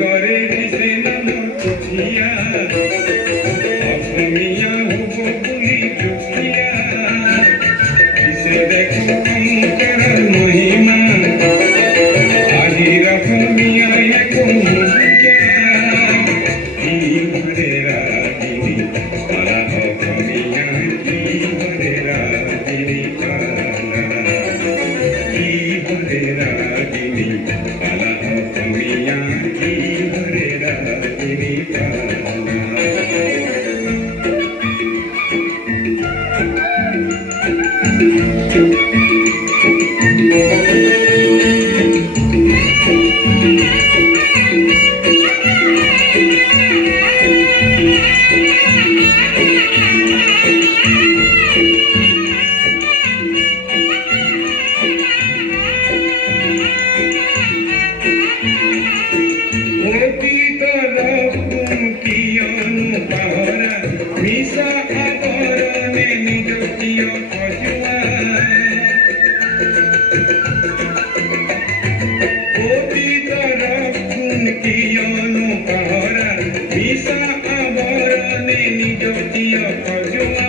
করে দিছে নাম পুঠিয়া অসমিয়া হব বুলি দুখিয়া দিছে দেখো শংকৰৰ মহিমা আজিৰ অসমীয়া একো নুবুজা কি হৰে ৰাগিনী পালা অসমীয়া কি হৰে ৰাগিনী পালা কি হৰে ৰাগিনী পালা অসমীয়া কি হৰে ৰাগিনী পালা মিছা আবৰণে নিজকীয় সজোৱা অতীতৰ গুণ কিয়নো পাহৰা মিছা আবৰণে নিজকীয় সজোৱা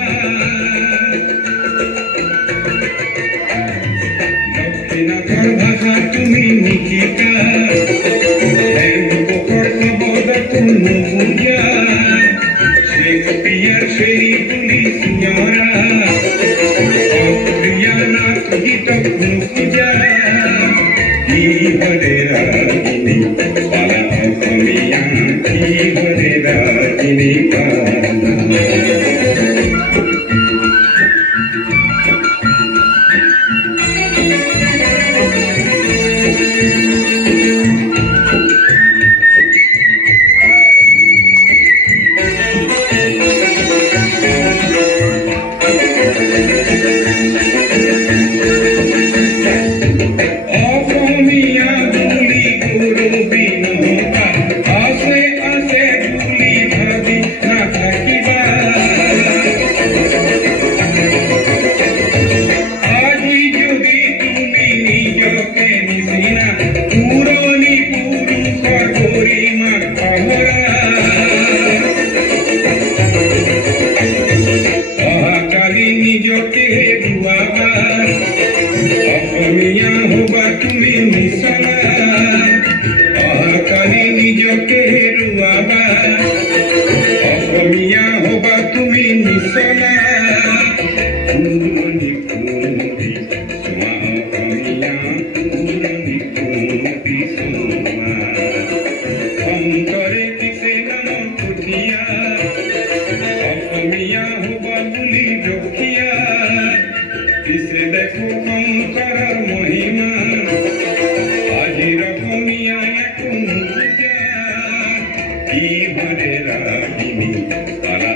দক্ষিণাতৰ ভাষা তুমি নিশিকা লোকৰ শব্দকো নুবুজা Shakespeare Sherry Police Signora Adriana Gita Kunuja Ki Hare Ragini Pala Asamiya Ki Hare Ragini Pala Asamiya হবা তুমি মিছলা অহাকালি নিজকে হেৰুৱাবা অসমীয়া হবা তুমি মিছলা পুৰণি পুৰণি চোৱা অসমীয়া পুৰণি পুৰণি চোৱা শংকৰে দিছে নাম পুঠিয়া অসমীয়া হবা বুলি দুখিয়া দিছে দেখো শংকৰৰ মহিমা আজিৰ অসমীয়া একো নুবুজা কি হৰে ৰাগিনী পালা